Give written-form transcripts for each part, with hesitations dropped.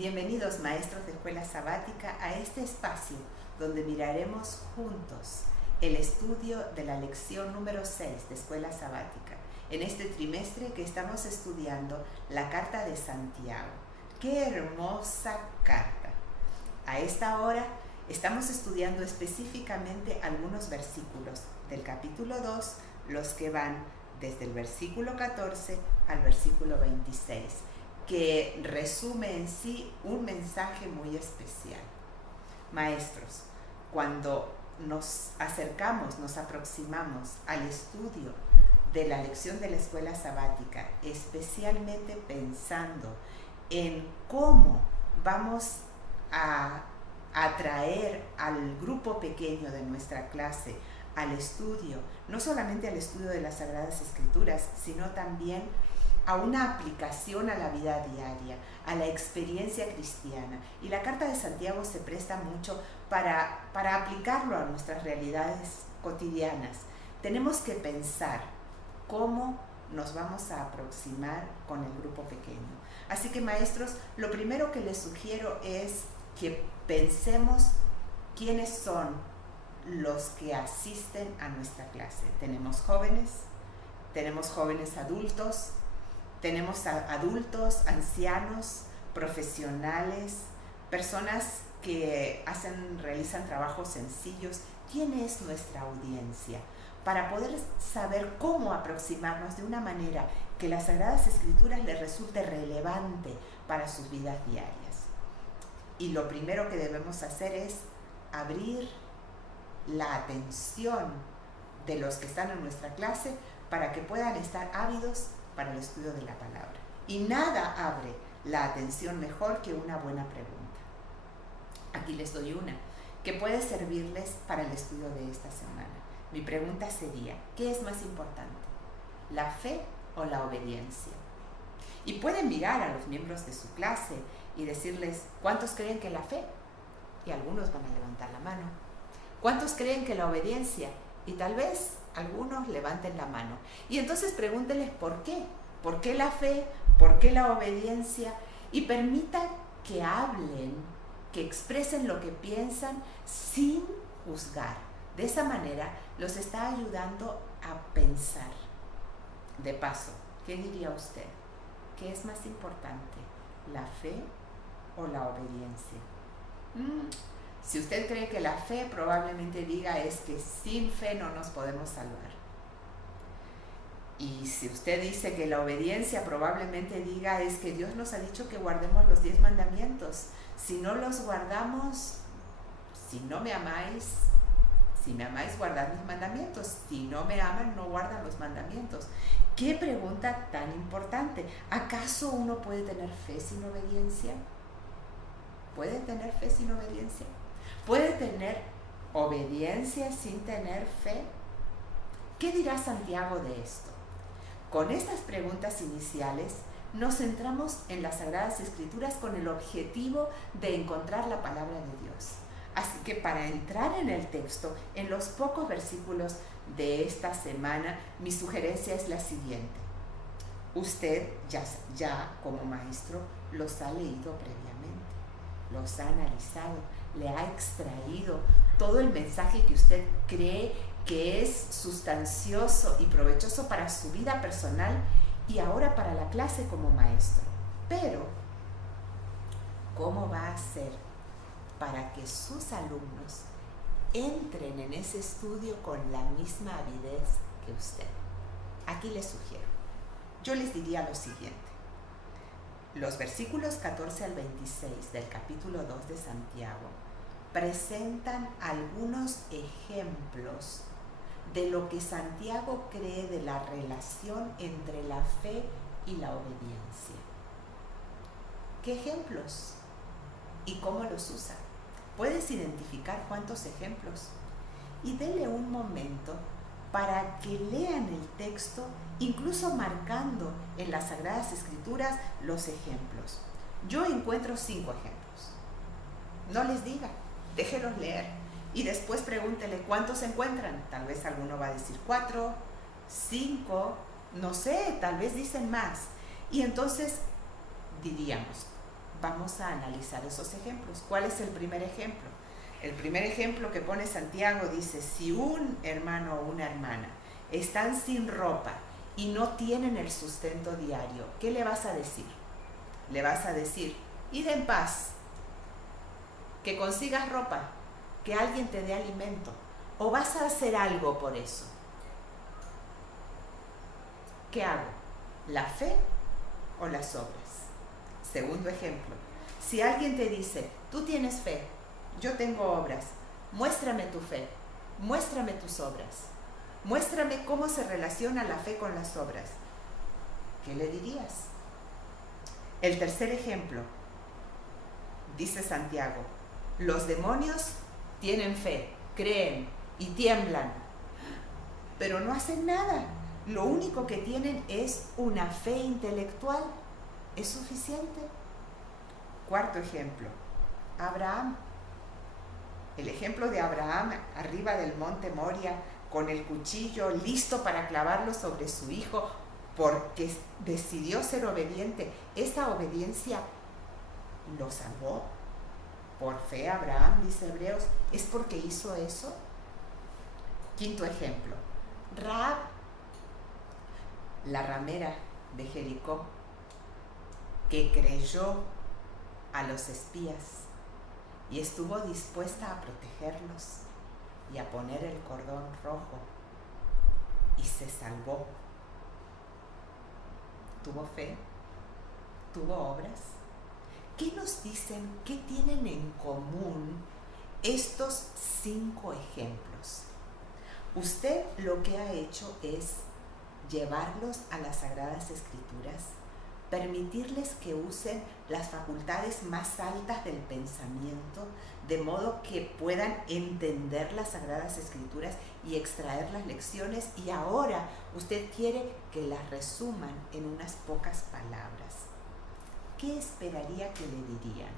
Bienvenidos maestros de Escuela Sabática a este espacio donde miraremos juntos el estudio de la lección número 6 de Escuela Sabática. En este trimestre que estamos estudiando la Carta de Santiago. ¡Qué hermosa carta! A esta hora estamos estudiando específicamente algunos versículos del capítulo 2, los que van desde el versículo 14 al versículo 26. Que resume en sí un mensaje muy especial. Maestros, cuando nos acercamos, nos aproximamos al estudio de la lección de la Escuela Sabática, especialmente pensando en cómo vamos a atraer al grupo pequeño de nuestra clase al estudio, no solamente al estudio de las Sagradas Escrituras, sino también a una aplicación a la vida diaria, a la experiencia cristiana. Y la Carta de Santiago se presta mucho para aplicarlo a nuestras realidades cotidianas. Tenemos que pensar cómo nos vamos a aproximar con el grupo pequeño. Así que, maestros, lo primero que les sugiero es que pensemos quiénes son los que asisten a nuestra clase. Tenemos jóvenes adultos, tenemos adultos, ancianos, profesionales, personas que realizan trabajos sencillos. ¿Quién es nuestra audiencia? Para poder saber cómo aproximarnos de una manera que las Sagradas Escrituras les resulte relevante para sus vidas diarias. Y lo primero que debemos hacer es abrir la atención de los que están en nuestra clase para que puedan estar ávidos para el estudio de la palabra. Y nada abre la atención mejor que una buena pregunta. Aquí les doy una que puede servirles para el estudio de esta semana. Mi pregunta sería, ¿qué es más importante? ¿La fe o la obediencia? Y pueden mirar a los miembros de su clase y decirles, ¿cuántos creen que la fe? Y algunos van a levantar la mano. ¿Cuántos creen que la obediencia? Y tal vez algunos levanten la mano. Y entonces pregúntenles por qué. ¿Por qué la fe? ¿Por qué la obediencia? Y permitan que hablen, que expresen lo que piensan sin juzgar. De esa manera los está ayudando a pensar. De paso, ¿qué diría usted? ¿Qué es más importante? ¿La fe o la obediencia? Si usted cree que la fe, probablemente diga es que sin fe no nos podemos salvar. Y si usted dice que la obediencia, probablemente diga es que Dios nos ha dicho que guardemos los 10 mandamientos. Si no los guardamos, si no me amáis, si me amáis, guardad mis mandamientos. Si no me aman, no guardan los mandamientos. ¡Qué pregunta tan importante! ¿Acaso uno puede tener fe sin obediencia? ¿Puede tener fe sin obediencia? ¿Puede tener obediencia sin tener fe? ¿Qué dirá Santiago de esto? Con estas preguntas iniciales nos centramos en las Sagradas Escrituras con el objetivo de encontrar la palabra de Dios. Así que para entrar en el texto, en los pocos versículos de esta semana, mi sugerencia es la siguiente. Usted ya como maestro los ha leído previamente, los ha analizado, le ha extraído todo el mensaje que usted cree que es sustancioso y provechoso para su vida personal y ahora para la clase como maestro. Pero, ¿cómo va a hacer para que sus alumnos entren en ese estudio con la misma avidez que usted? Aquí les sugiero. Yo les diría lo siguiente. Los versículos 14 al 26 del capítulo 2 de Santiago presentan algunos ejemplos de lo que Santiago cree de la relación entre la fe y la obediencia. ¿Qué ejemplos? ¿Y cómo los usa? Puedes identificar cuántos ejemplos. Y dele un momento para que lean el texto, incluso marcando en las Sagradas Escrituras los ejemplos. Yo encuentro 5 ejemplos. No les diga, déjelos leer. Y después pregúntele cuántos se encuentran. Tal vez alguno va a decir 4, 5, no sé, tal vez dicen más. Y entonces diríamos, vamos a analizar esos ejemplos. ¿Cuál es el primer ejemplo? El primer ejemplo que pone Santiago dice, si un hermano o una hermana están sin ropa y no tienen el sustento diario, ¿qué le vas a decir? Le vas a decir, id en paz, que consigas ropa, que alguien te dé alimento, o vas a hacer algo por eso. ¿Qué hago? ¿La fe o las obras? Segundo ejemplo, si alguien te dice, tú tienes fe, yo tengo obras, muéstrame tu fe, muéstrame tus obras, muéstrame cómo se relaciona la fe con las obras, ¿qué le dirías? El tercer ejemplo, dice Santiago, los demonios tienen fe, creen y tiemblan, pero no hacen nada. Lo único que tienen es una fe intelectual. ¿Es suficiente? Cuarto ejemplo, Abraham. El ejemplo de Abraham arriba del monte Moria con el cuchillo listo para clavarlo sobre su hijo porque decidió ser obediente. Esa obediencia lo salvó. Por fe Abraham, dice Hebreos, ¿es porque hizo eso? Quinto ejemplo, Rahab, la ramera de Jericó, que creyó a los espías y estuvo dispuesta a protegerlos y a poner el cordón rojo y se salvó. ¿Tuvo fe? ¿Tuvo obras? ¿Qué nos dicen? ¿Qué tienen en común estos 5 ejemplos? Usted lo que ha hecho es llevarlos a las Sagradas Escrituras, permitirles que usen las facultades más altas del pensamiento, de modo que puedan entender las Sagradas Escrituras y extraer las lecciones, y ahora usted quiere que las resuman en unas pocas palabras. ¿Qué esperaría que le dirían?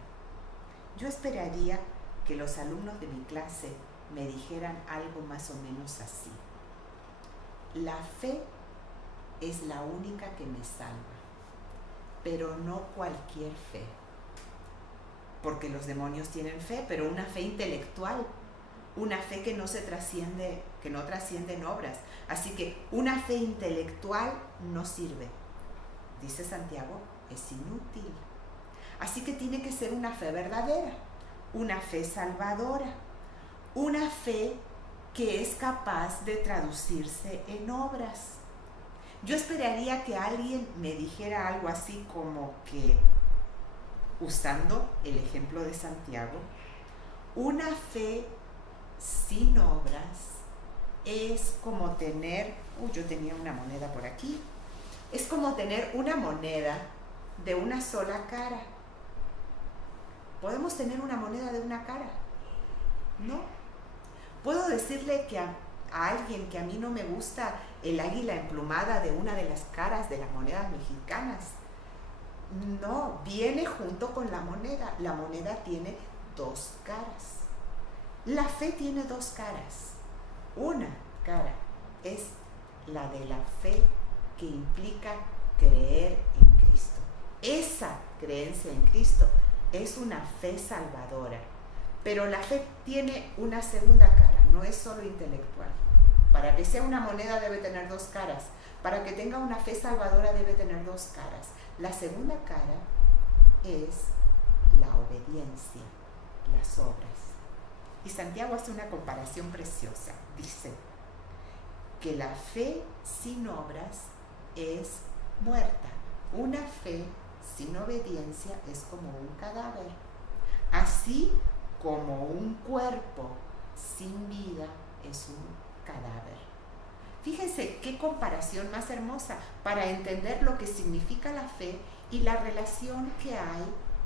Yo esperaría que los alumnos de mi clase me dijeran algo más o menos así. La fe es la única que me salva, pero no cualquier fe. Porque los demonios tienen fe, pero una fe intelectual, una fe que no se trasciende, que no trasciende en obras. Así que una fe intelectual no sirve. Dice Santiago, es inútil. Así que tiene que ser una fe verdadera, una fe salvadora, una fe que es capaz de traducirse en obras. Yo esperaría que alguien me dijera algo así como que, usando el ejemplo de Santiago, una fe sin obras es como tener, yo tenía una moneda por aquí, es como tener una moneda de una sola cara. ¿Podemos tener una moneda de una cara? No. ¿Puedo decirle que a alguien que a mí no me gusta el águila emplumada de una de las caras de las monedas mexicanas? No, viene junto con la moneda. La moneda tiene 2 caras. La fe tiene 2 caras. Una cara es la de la fe que implica creer en Cristo. Esa creencia en Cristo es una fe salvadora. Pero la fe tiene una segunda cara, no es solo intelectual. Para que sea una moneda debe tener 2 caras. Para que tenga una fe salvadora debe tener 2 caras. La segunda cara es la obediencia, las obras. Y Santiago hace una comparación preciosa. Dice que la fe sin obras es muerta. Una fe sin obediencia es como un cadáver. Así como un cuerpo sin vida es un cadáver. Fíjense qué comparación más hermosa para entender lo que significa la fe y la relación que hay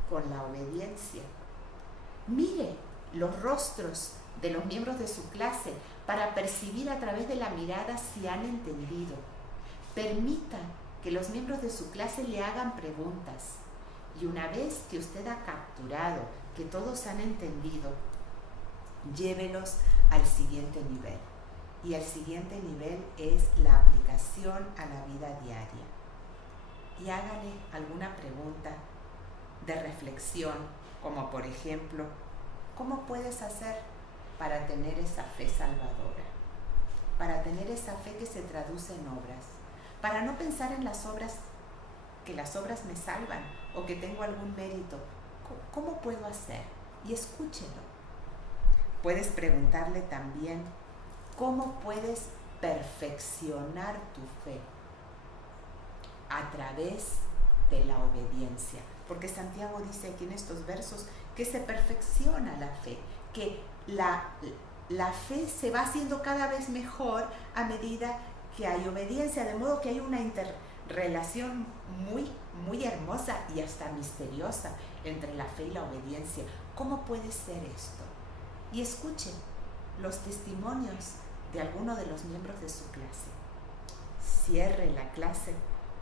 con la obediencia. Mire los rostros de los miembros de su clase para percibir a través de la mirada si han entendido. Permita que los miembros de su clase le hagan preguntas, y una vez que usted ha capturado que todos han entendido, llévelos al siguiente nivel. Y el siguiente nivel es la aplicación a la vida diaria. Y hágale alguna pregunta de reflexión, como por ejemplo, ¿cómo puedes hacer para tener esa fe salvadora? Para tener esa fe que se traduce en obras. Para no pensar en las obras, que las obras me salvan o que tengo algún mérito. ¿Cómo puedo hacer? Y escúchelo. Puedes preguntarle también, ¿cómo puedes perfeccionar tu fe? A través de la obediencia. Porque Santiago dice aquí en estos versos que se perfecciona la fe, que la fe se va haciendo cada vez mejor a medida que hay obediencia, de modo que hay una interrelación muy hermosa y hasta misteriosa entre la fe y la obediencia. ¿Cómo puede ser esto? Y escuchen los testimonios de alguno de los miembros de su clase. Cierre la clase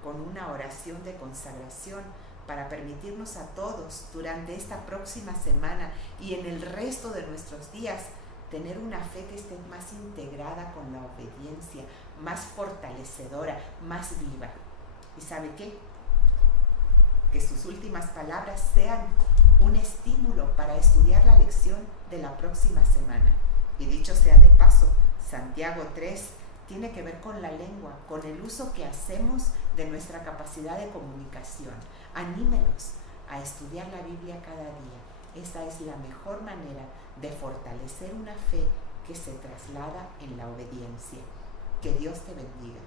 con una oración de consagración para permitirnos a todos durante esta próxima semana y en el resto de nuestros días tener una fe que esté más integrada con la obediencia, más fortalecedora, más viva. ¿Y sabe qué? Que sus últimas palabras sean un estímulo para estudiar la lección de la próxima semana. Y dicho sea de paso, Santiago 3 tiene que ver con la lengua, con el uso que hacemos de nuestra capacidad de comunicación. Anímelos a estudiar la Biblia cada día. Esa es la mejor manera de fortalecer una fe que se traslada en la obediencia. Que Dios te bendiga.